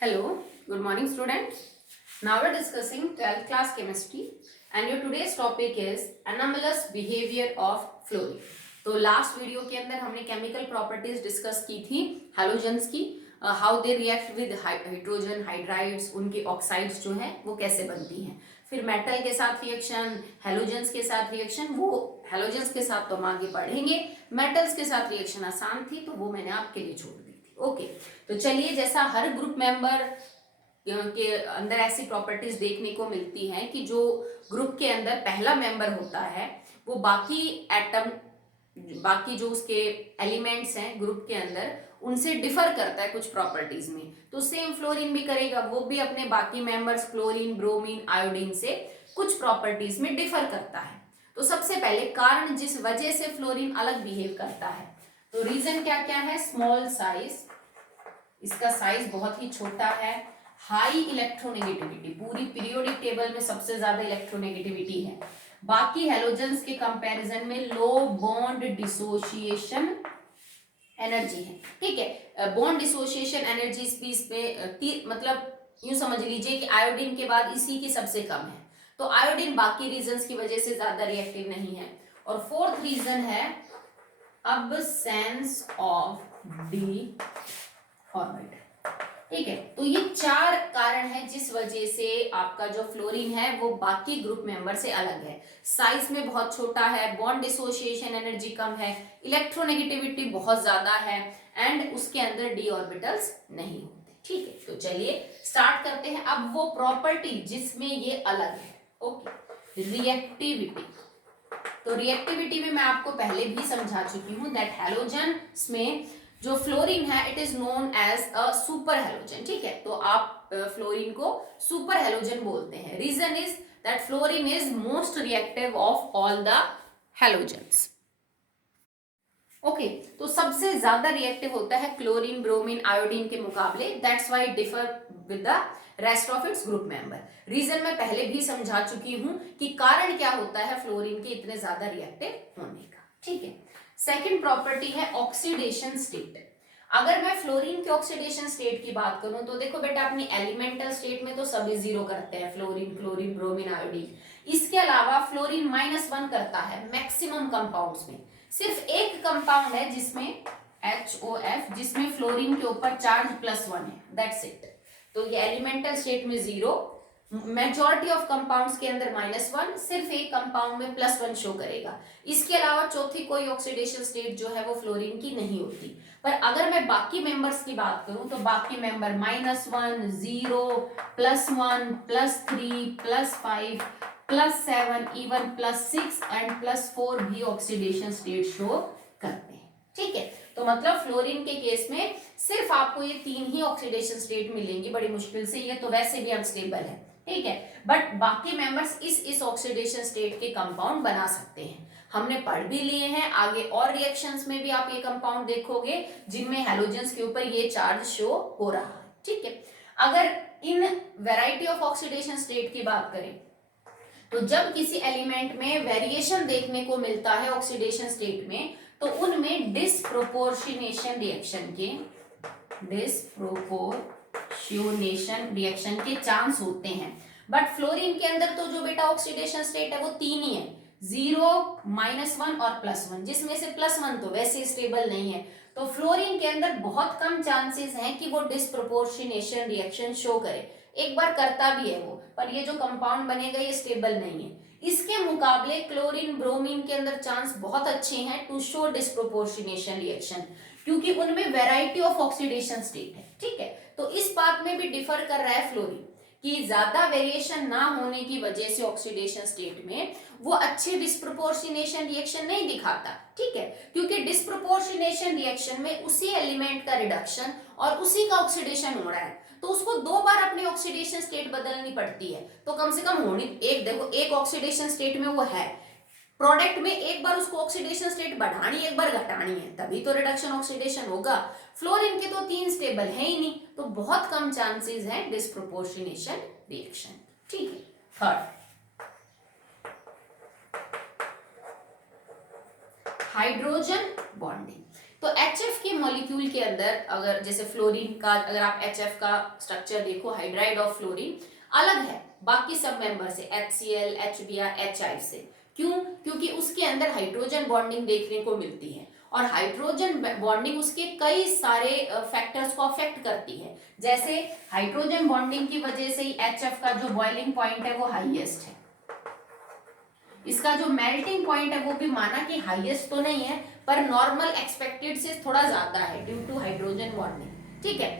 Hello, good morning students. Now we're discussing 12th class chemistry and your today's topic is anomalous behavior of fluorine. तो last video के अंदर हमने chemical properties discuss की थी halogens की, how they react with hydrogen hydrides, उनके oxides जो हैं वो कैसे बनती हैं। फिर मेटल के साथ रिएक्शन, हैलोजेंस के साथ रिएक्शन, वो हैलोजेंस के साथ तो हम आगे पढ़ेंगे, मेटल्स के साथ रिएक्शन आसान थी तो वो मैंने आपके लिए छोड़ दी थी। ओके, तो चलिए, जैसा हर ग्रुप मेंबर के अंदर ऐसी प्रॉपर्टीज देखने को मिलती हैं कि जो ग्रुप के अंदर पहला मेंबर होता है वो बाकी एटम, बाकी जो उसके एलिमेंट्स हैं ग्रुप के अंदर उनसे डिफर करता है कुछ प्रॉपर्टीज में, तो सेम फ्लोरीन भी करेगा, वो भी अपने बाकी मेंबर्स क्लोरीन, ब्रोमीन, आयोडीन से कुछ प्रॉपर्टीज में डिफर करता है। तो सबसे पहले कारण जिस वजह से फ्लोरीन अलग बिहेव करता है, तो रीजन क्या क्या है? स्मॉल साइज, इसका साइज बहुत ही छोटा है। हाई इलेक्ट्रोनेगेटिविटी, पूरी पीरियोडिक टेबल में सबसे ज्यादा इलेक्ट्रोनेगेटिविटी है। बाकी हैलोजेंस के कंपैरिजन में लो बॉन्ड डिसोसिएशन एनर्जी है। ठीक है, बॉन्ड डिसोसिएशन एनर्जी इस पे मतलब यूं समझ लीजिए कि आयोडीन के बाद इसी की सबसे कम है। तो आयोडीन बाकी रीजंस की वजह से ज्यादा रिएक्टिव नहीं है। और फोर्थ रीजन है अबसेंस ऑफ डी ऑर्बिट। ठीक है, तो ये चार कारण है जिस वजह से आपका जो फ्लोरीन है वो बाकी ग्रुप मेंबर से अलग है। साइज में बहुत छोटा है, बॉन्ड डिसोसिएशन एनर्जी कम है, इलेक्ट्रोनेगेटिविटी बहुत ज्यादा है एंड उसके अंदर डी ऑर्बिटल्स नहीं होते। ठीक है, तो चलिए स्टार्ट करते हैं। अब वो प्रॉपर्टी जिसमें ये अलग है, ओके, रिएक्टिविटी। तो रिएक्टिविटी में मैं आपको पहले भी समझा चुकी हूं दैट हैलोजन्स में जो फ्लोरीन है it is known as a super halogen. ठीक है, तो आप फ्लोरीन को सुपर हैलोजन बोलते हैं। Reason is that fluorine is most reactive of all the halogens. Okay, तो सबसे ज्यादा रिएक्टिव होता है क्लोरीन, ब्रोमीन, आयोडीन के मुकाबले। That's why differ with the rest of its group member. Reason मैं पहले भी समझा चुकी हूं कि कारण क्या होता है फ्लोरीन के इतने ज्यादा रिएक्टिव होने का। ठीक है, सेकेंड प्रॉपर्टी है ऑक्सीडेशन स्टेट। अगर मैं फ्लोरीन के ऑक्सीडेशन स्टेट की बात करूं तो देखो बेटा, अपनी एलिमेंटल स्टेट में तो सभी जीरो करते हैं, फ्लोरीन, क्लोरीन, ब्रोमीन, आयोडीन। इसके अलावा फ्लोरीन -1 करता है मैक्सिमम कंपाउंड्स में। सिर्फ एक कंपाउंड है जिसमें HOF, जिसमें फ्लोरीन के ऊपर चार्ज +1 है, दैट्स इट। तो ये एलिमेंटल स्टेट में 0, मेजॉरिटी ऑफ कंपाउंड्स के अंदर -1, सिर्फ एक कंपाउंड में +1 शो करेगा। इसके अलावा चौथी कोई ऑक्सीडेशन स्टेट जो है वो फ्लोरीन की नहीं होती। पर अगर मैं बाकी मेंबर्स की बात करूं तो बाकी मेंबर -1, 0, +1, +3, +5, +7, इवन +6 एंड +4 भी ऑक्सीडेशन स्टेट शो करते हैं। ठीक है, तो मतलब फ्लोरीन के केस में सिर्फ आपको ये 3 ही ऑक्सीडेशन स्टेट मिलेंगी, बड़ी मुश्किल से, ये तो वैसे भी अनस्टेबल है। ठीक है, बट बाकी मेंबर्स इस ऑक्सीडेशन स्टेट के कंपाउंड बना सकते हैं। हमने पढ़ भी लिए हैं, आगे और रिएक्शंस में भी आप ये कंपाउंड देखोगे जिनमें हैलोजेंस के ऊपर ये चार्ज शो हो रहा है। ठीक है, अगर इन वैरायटी ऑफ ऑक्सीडेशन स्टेट की बात करें तो जब किसी एलिमेंट में वेरिएशन देखने को मिलता है ऑक्सीडेशन स्टेट में, तो उनमें डिसप्रोपोर्शनेशन रिएक्शन के चांस होते हैं। बट फ्लोरीन के अंदर तो जो बेटा ऑक्सीडेशन स्टेट है वो 3 ही है, 0, -1 और +1, जिसमें से +1 तो वैसे स्टेबल नहीं है। तो फ्लोरीन के अंदर बहुत कम चांसेस हैं कि वो डिसप्रोपोर्शनेशन रिएक्शन शो करे। एक बार करता भी है वो, पर ये जो कंपाउंड बनेगा ये स्टेबल नहीं है। इसके मुकाबले क्लोरीन, ब्रोमीन के अंदर चांस बहुत अच्छे हैं टू शो डिसप्रोपोर्शनेशन रिएक्शन, क्योंकि उनमें वैरायटी ऑफ ऑक्सीडेशन स्टेट है। ठीक है, तो इस बात में भी डिफर कर रहा है फ्लोरीन कि ज्यादा वेरिएशन ना होने की वजह से ऑक्सीडेशन स्टेट में वो अच्छे डिसप्रोपोर्शनेशन रिएक्शन नहीं दिखाता। ठीक है, क्योंकि डिसप्रोपोर्शनेशन रिएक्शन में उसी एलिमेंट का रिडक्शन और उसी का ऑक्सीडेशन हो रहा है, तो उसको 2 बार अपनी ऑक्सीडेशन स्टेट बदलनी पड़ती है। तो कम से कम होनी एक, देखो एक ऑक्सीडेशन स्टेट में वो है, प्रोडक्ट में एक बार उसको ऑक्सीडेशन स्टेट बढ़ानी, एक बार घटानी है, तभी तो रिडक्शन ऑक्सीडेशन होगा। फ्लोरीन के तो 3 स्टेबल है ही नहीं, तो बहुत कम चांसेस हैं डिसप्रोपोर्शनेशन रिएक्शन। ठीक है, थर्ड हाइड्रोजन बॉन्डिंग। तो HF के मॉलिक्यूल के अंदर अगर जैसे फ्लोरीन का अगर आप HF का स्ट्रक्चर देखो, हाइड्राइड ऑफ फ्लोरीन अलग है बाकी सब मेंबर से, HCl, HBr, HI से। क्यों? क्योंकि उसके अंदर हाइड्रोजन बॉन्डिंग देखने को मिलती है और हाइड्रोजन बॉन्डिंग उसके कई सारे फैक्टर्स को अफेक्ट करती है। जैसे हाइड्रोजन बॉन्डिंग की वजह से ही HF का जो बॉइलिंग पॉइंट है वो हाईएस्ट है, इसका जो मेल्टिंग पॉइंट है वो भी माना कि हाईएस्ट तो नहीं है पर नॉर्मल एक्सपेक्टेड से थोड़ा ज्यादा है ड्यू टू हाइड्रोजन बॉन्डिंग। ठीक है,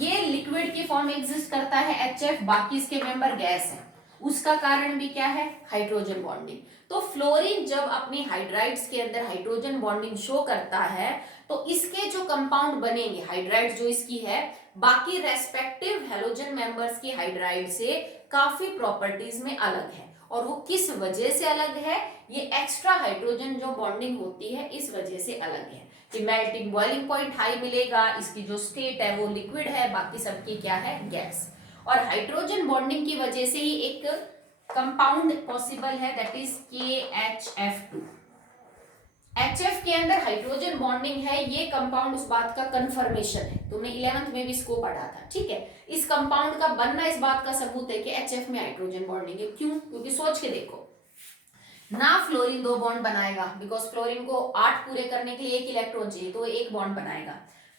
ये लिक्विड की फॉर्म एग्जिस्ट करता है HF, बाकी इसके मेंबर गैस है, उसका कारण भी क्या है? Hydrogen bonding. तो फ्लोरीन जब अपनी हाइड्राइड्स के अंदर हाइड्रोजन बॉन्डिंग शो करता है तो इसके जो कंपाउंड बनेंगे, हाइड्राइड जो इसकी है, बाकी रेस्पेक्टिव हैलोजन मेंबर्स की हाइड्राइड से काफी प्रॉपर्टीज में अलग है। और वो किस वजह से अलग है? ये एक्स्ट्रा हाइड्रोजन जो बॉन्डिंग होती है इस वजह से अलग है कि मेल्टिंग बॉइलिंग पॉइंट हाई मिलेगा, इसकी जो स्टेट है वो लिक्विड है, बाकी सबकी क्या है? गैस। और हाइड्रोजन बॉन्डिंग की वजह से ही एक कंपाउंड पॉसिबल है दैट इज KHF2। HF के अंदर हाइड्रोजन बॉन्डिंग है, ये कंपाउंड उस बात का कंफर्मेशन है, तुमने 11th में भी इसको पढ़ा था। ठीक है, इस कंपाउंड का बनना इस बात का सबूत है कि HF में हाइड्रोजन बॉन्डिंग है। क्यों? क्योंकि सोच के देखो ना, फ्लोरीन 2 बॉन्ड बनाएगा बिकॉज फ्लोरीन को 8 पूरे करने के लिए 1 इलेक्ट्रॉन चाहिए तो 1 बॉन्ड बनाएगा।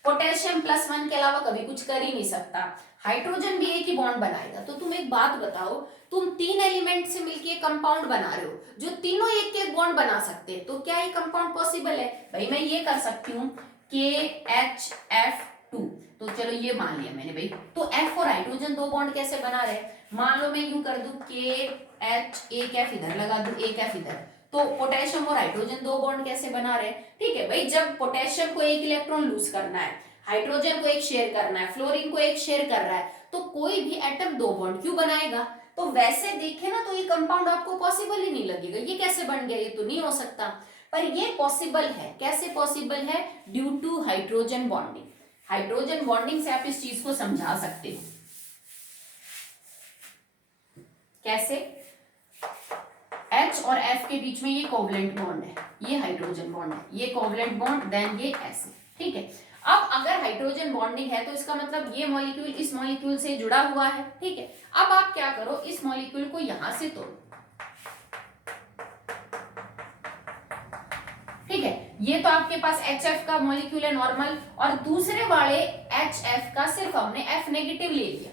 पोटेशियम +1 के अलावा कभी कुछ कर ही नहीं सकता। हाइड्रोजन भी 1 ही बॉन्ड बनाएगा। तो तुम एक बात बताओ, तुम 3 एलिमेंट से मिलकर एक कंपाउंड बना रहे हो जो तीनों एक एक बॉन्ड बना सकते हैं, तो क्या ये कंपाउंड पॉसिबल है? भाई मैं ये कर सकती हूँ KHF2, तो चलो ये मान लिया मैंने भाई। तो F और हाइड्रोजन 2 बॉन्ड कैसे बना रहे हैं? मान लो मैं यूं कर दूं KH, एक F इधर लगा दूं, एक F इधर, तो पोटेशियम और हाइड्रोजन 2 बॉन्ड कैसे बना रहे हैं? ठीक है भाई, जब पोटेशियम को 1 इलेक्ट्रॉन लूज करना है, हाइड्रोजन को 1 शेयर करना है, फ्लोरीन को 1 शेयर कर रहा है, तो कोई भी एटम 2 बॉन्ड क्यों बनाएगा? तो वैसे देखे ना तो ये कंपाउंड आपको पॉसिबल ही नहीं लगेगा, ये कैसे बन गया, ये तो नहीं हो सकता। पर ये पॉसिबल है। कैसे पॉसिबल है? Due to hydrogen bonding. Hydrogen bonding से आप इस चीज को समझा सकते हो। कैसे? H और F के बीच में ये कोवलेंट बॉन्ड है, ये हाइड्रोजन बॉन्ड है, ये कोवलेंट बॉन्ड, देन ये ऐसे। ठीक है, अब अगर हाइड्रोजन बॉन्डिंग है तो इसका मतलब ये मॉलिक्यूल इस मॉलिक्यूल से जुड़ा हुआ है। ठीक है, अब आप क्या करो, इस मॉलिक्यूल को यहां से तोड़ो। ठीक है, ये तो आपके पास HF का मॉलिक्यूल है नॉर्मल, और दूसरे वाले HF का सिर्फ हमने F नेगेटिव ले लिया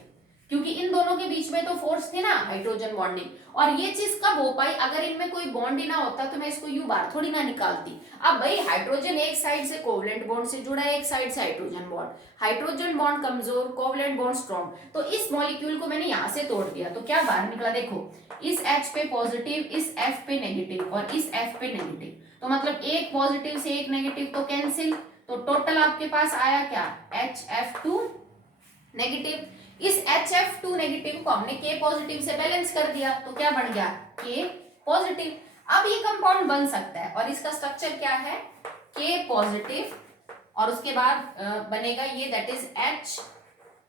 क्योंकि इन दोनों के बीच में तो फोर्स थी ना हाइड्रोजन बॉन्डिंग, और ये चीज कब हो पाई? अगर इनमें कोई बॉन्ड ही ना होता तो मैं इसको यूं बाहर थोड़ी ना निकालती। अब भाई हाइड्रोजन एक साइड से कोवलेंट बॉन्ड से जुड़ा है, एक साइड से हाइड्रोजन बॉन्ड कमजोर, कोवलेंट बॉन्ड स्ट्रॉन्ग, तो इस मॉलिक्यूल को मैंने यहां से तोड़ दिया तो क्या बाहर निकला? देखो, इस H पे पॉजिटिव, इस F पे नेगेटिव और इस F पे नेगेटिव, तो मतलब एक पॉजिटिव से एक नेगेटिव तो कैंसिल, तो टोटल आपके पास आया क्या? HF2 negative. इस HF2 नेगेटिव को हमने K पॉजिटिव से बैलेंस कर दिया तो क्या बन गया? K positive. अब ये कंपाउंड बन सकता है और इसका स्ट्रक्चर क्या है? K पॉजिटिव और उसके बाद बनेगा ये दैट इज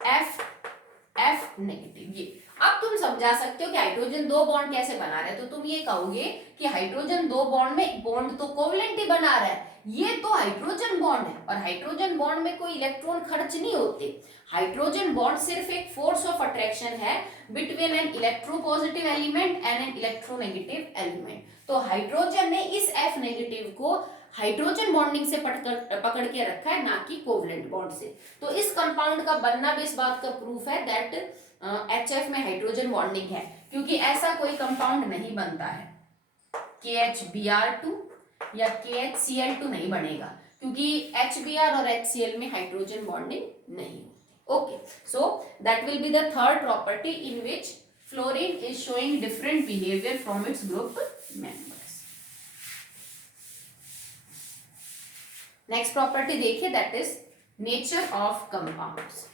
HF नेगेटिव। ये अब तुम समझा सकते हो कि हाइड्रोजन 2 बॉन्ड कैसे बना रहे हैं। तो तुम ये कहोगे कि हाइड्रोजन 2 बॉन्ड में बॉन्ड तो कोवलेंट ही बना रहा है, ये तो हाइड्रोजन बॉन्ड है और हाइड्रोजन बॉन्ड में कोई इलेक्ट्रॉन खर्च नहीं होते। हाइड्रोजन बॉन्ड सिर्फ एक फोर्स ऑफ अट्रैक्शन है between an electropositive element and an electronegative element. तो हाइड्रोजन ने इस F नेगेटिव को हाइड्रोजन बॉन्डिंग से पकड़ के रखा है, ना कि कोवलेंट बॉन्ड से। तो इस कंपाउंड का बनना भी इस बात का प्रूफ है दैट HF में हाइड्रोजन बॉन्डिंग है, क्योंकि ऐसा कोई कंपाउंड नहीं बनता है KHBr2 या KHCl2 नहीं बनेगा, क्योंकि HBr और HCl में हाइड्रोजन बॉन्डिंग नहीं होती। Okay, so that will be the third property in which fluorine is showing different behaviour from its group members. Next property देखिए, that is nature of compounds.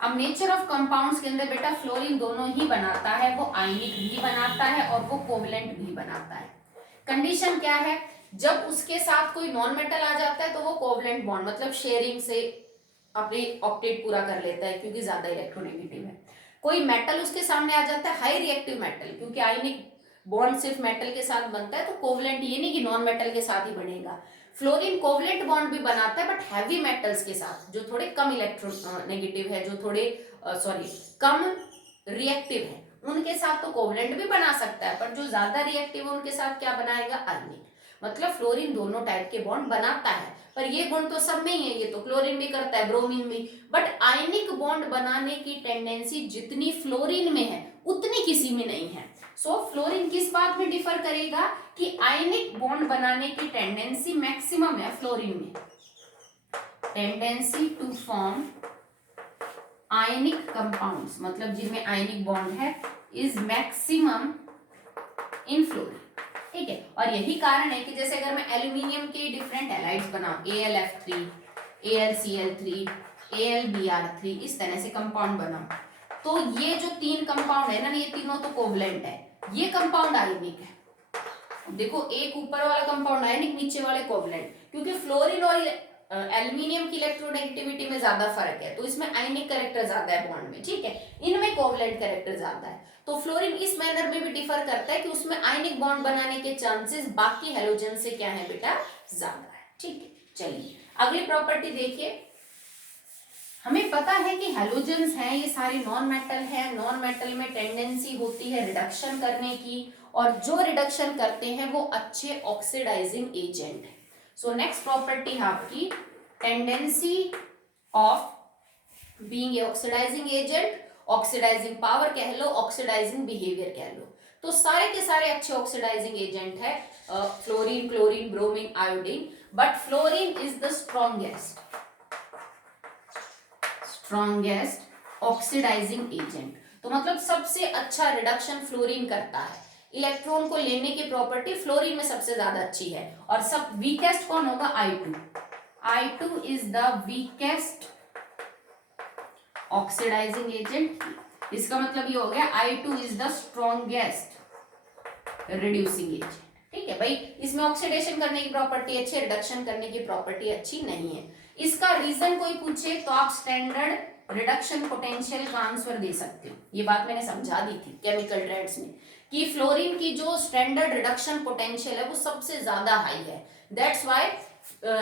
अब nature of compounds के अंदर बेटा fluorine दोनों ही बनाता है, वो आयनिक भी बनाता है और वो कोवलेंट भी बनाता है। कंडीशन क्या है? जब उसके साथ कोई नॉन मेटल आ जाता है तो वो कोवलेंट बॉन्ड मतलब शेयरिंग से अपने ऑक्टेट पूरा कर लेता है क्योंकि ज्यादा इलेक्ट्रोनेगेटिव है। कोई मेटल उसके सामने आ जाता है, हाई रिएक्टिव मेटल, क्योंकि आयनिक बॉन्ड सिर्फ मेटल के साथ बनता है, तो कोवलेंट ये नहीं कि नॉन मेटल के साथ ही बनेगा। फ्लोरीन कोवलेंट बॉन्ड भी बनाता है बट हैवी मेटल्स के साथ, जो थोड़े कम इलेक्ट्रोनेगेटिव है, जो थोड़े कम रिएक्टिव है, उनके साथ तो कोवलेंट भी बना सकता है, पर जो ज्यादा रिएक्टिव है उनके साथ क्या बनाएगा, आयनिक। मतलब फ्लोरीन दोनों टाइप के बॉन्ड बनाता है, पर ये गुण तो सब में ही है, ये तो क्लोरीन भी करता है, ब्रोमीन भी, बट आयनिक बॉन्ड बनाने की टेंडेंसी जितनी फ्लोरीन में है उतनी किसी में नहीं है। सो फ्लोरीन किस बात में डिफर करेगा कि आयनिक बॉन्ड बनाने की टेंडेंसी मैक्सिमम है फ्लोरीन में, tendency to form ionic compounds, मतलब जिनमें आयनिक बॉन्ड है, इज मैक्सिमम इन फ्लोरीन, ठीक है। और यही कारण है कि जैसे अगर मैं एल्यूमिनियम के डिफरेंट हैलाइड्स बनाऊं, AlF3, AlCl3, AlBr3, इस तरह से कंपाउंड बनाऊं, तो ये जो तीन कंपाउंड है ना, ये तीनों तो कोवलेंट है, ये कंपाउंड आयनिक है। देखो एक ऊपर वाला कंपाउंड आयनिक, नीचे वाले कोवलेंट, क्योंकि फ्लोरीन और एल्यूमिनियम की इलेक्ट्रोनेगेटिविटी में ज्यादा फर्क है, तो इसमें आयनिक कैरेक्टर ज्यादा है बॉन्ड में, ठीक है, इनमें कोवलेंट कैरेक्टर ज्यादा है। तो फ्लोरीन इस मैनर में भी डिफर करता है कि उसमें आयनिक बॉन्ड बनाने के चांसेस बाकी हैलोजन से क्या है बेटा, ज्यादा है, ठीक है। चलिए अगली प्रॉपर्टी देखिए। हमें पता है कि हैलोजेंस हैं ये सारे नॉन मेटल है, नॉन मेटल में टेंडेंसी होती है रिडक्शन करने की, और जो रिडक्शन करते हैं वो अच्छे ऑक्सीडाइजिंग एजेंट है। सो नेक्स्ट प्रॉपर्टी है आपकी tendency of being a oxidising agent, oxidising power कह लो, ऑक्सीडाइजिंग बिहेवियर कह लो, तो सारे के सारे अच्छे ऑक्सीडाइजिंग एजेंट है, fluorine, chlorine, bromine, iodine, but fluorine is the strongest oxidising agent. तो मतलब सबसे अच्छा रिडक्शन फ्लोरीन करता है, इलेक्ट्रॉन को लेने की प्रॉपर्टी फ्लोरीन में सबसे ज्यादा अच्छी है। और सब वीकेस्ट कौन होगा, I2 is the weakest oxidising agent. इसका मतलब ये हो गया I2 is the strongest reducing agent, ठीक है भाई। इसमें ऑक्सीडेशन करने की प्रॉपर्टी अच्छी है, रिडक्शन करने की प्रॉपर्टी अच्छी नहीं है। इसका रीजन कोई पूछे तो आप स्टैंडर्ड रिडक्शन पोटेंशियल का आंसर दे सकते हो। ये बात मैंने समझा दी थी केमिकल ट्रेड्स में कि फ्लोरीन की जो स्टैंडर्ड रिडक्शन पोटेंशियल है वो सबसे ज्यादा हाई है। दैट्स व्हाई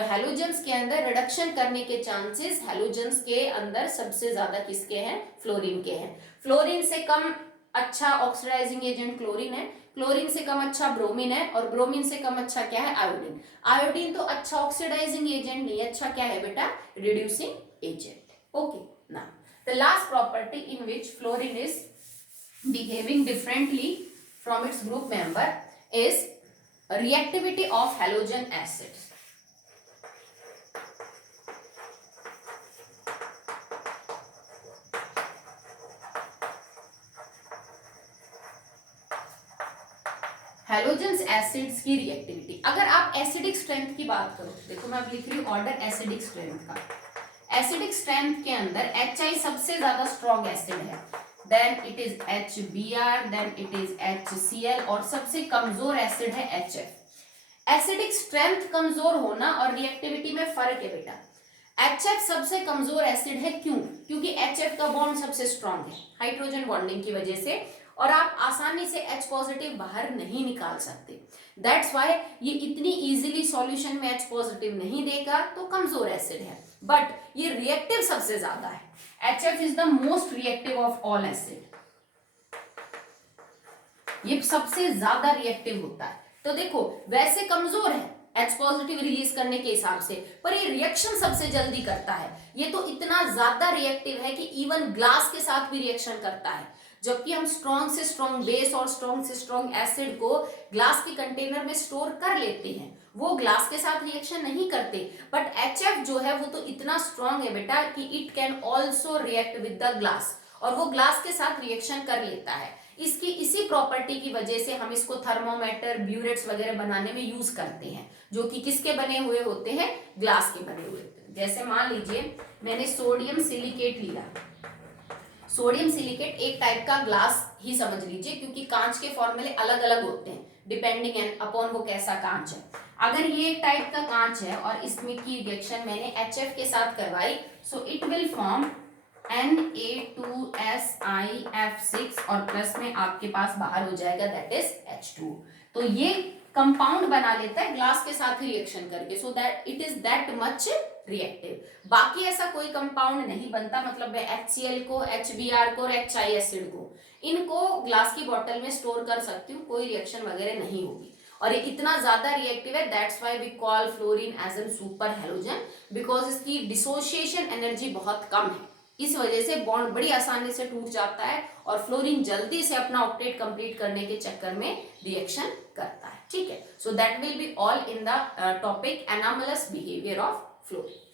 हैलोजेंस के अंदर रिडक्शन करने के चांसेस हैलोजेंस के अंदर सबसे ज्यादा किसके हैं, फ्लोरीन के हैं। फ्लोरीन से कम अच्छा ऑक्सीडाइजिंग एजेंट क्लोरीन है, क्लोरीन से कम अच्छा ब्रोमीन है, और ब्रोमीन से कम अच्छा क्या है, आयोडीन। आयोडीन तो अच्छा ऑक्सीडाइजिंग एजेंट नहीं, अच्छा क्या है बेटा, reducing agent. Okay, now the last property in which fluorine is behaving differently from its group member is reactivity of halogen acids. Halogens acids की रिएक्टिविटी, अगर आप एसिडिक स्ट्रेंथ की बात करो, देखो मैं अब लिख रही हूँ ऑर्डर एसिडिक स्ट्रेंथ का। एसिडिक स्ट्रेंथ के अंदर HI सबसे ज्यादा स्ट्रॉन्ग एसिड है, then it is HBr, then it is HCl, और सबसे कमजोर एसिड है HF। एसिडिक स्ट्रेंथ कमजोर होना और रिएक्टिविटी में फर्क है बेटा। HF सबसे कमजोर एसिड है, क्यों? क्योंकि HF का बॉन्ड सबसे स्ट्रॉन्ग है हाइड्रोजन बॉन्डिंग की वजह से, और आप आसानी से H पॉजिटिव बाहर नहीं निकाल सकते। दैट्स व्हाई ये इतनी इजीली सॉल्यूशन में H पॉजिटिव नहीं देगा, तो कमजोर एसिड है। बट ये रिएक्टिव सबसे ज्यादा है, HF is the most reactive of all acid, ये सबसे ज्यादा रिएक्टिव होता है। तो देखो वैसे कमजोर है H पॉजिटिव रिलीज करने के हिसाब से, पर ये रिएक्शन सबसे जल्दी करता है। ये तो इतना ज्यादा रिएक्टिव है कि इवन ग्लास के साथ भी रिएक्शन करता है। जबकि हम स्ट्रॉन्ग से स्ट्रॉन्ग बेस और स्ट्रॉन्ग से स्ट्रॉन्ग एसिड को ग्लास के कंटेनर में स्टोर कर लेते हैं, वो ग्लास के साथ रिएक्शन नहीं करते। बट HF जो है वो तो इतना स्ट्रॉन्ग है बेटा कि it can also react with the glass, और वो ग्लास के साथ रिएक्शन कर लेता है। इसकी इसी प्रॉपर्टी की वजह से हम इसको थर्मोमीटर, ब्यूरेट्स वगैरह बनाने में यूज करते हैं, जो कि किसके बने हुए होते हैं, ग्लास के बने हुए होते हैं। जैसे मान लीजिए मैंने सोडियम सिलिकेट लिया, सोडियम सिलिकेट एक टाइप का ग्लास ही समझ लीजिए, क्योंकि कांच के फॉर्मूले अलग अलग होते हैं डिपेंडिंग एंड अपॉन वो कैसा कांच है। अगर ये एक टाइप का कांच है और इसमें की रिएक्शन मैंने HF के साथ करवाई, so it will form Na2SiF6 और प्लस में आपके पास बाहर हो जाएगा दैट इज H2। तो ये कंपाउंड बना लेता है ग्लास के साथ ही रिएक्शन करके, so that it is that much reactive. बाकी ऐसा कोई कंपाउंड नहीं बनता, मतलब मैं HCl को, HBr को और HI एसिड को, इनको ग्लास की बोतल में स्टोर कर सकती हूँ, कोई रिएक्शन वगैरह नहीं होगी। और ये इतना ज्यादा रिएक्टिव है, that's why we call fluorine as an super halogen, because इसकी डिसोसिएशन एनर्जी बहुत कम है। इस वजह से बॉन्ड बड़ी आसानी से टूट जाता है और फ्लोरीन जल्दी से अपना ऑक्टेट कंप्लीट करने के चक्कर में रिएक्शन करता है। ठीक है, सो that will be all in the topic anomalous behaviour of fluorine.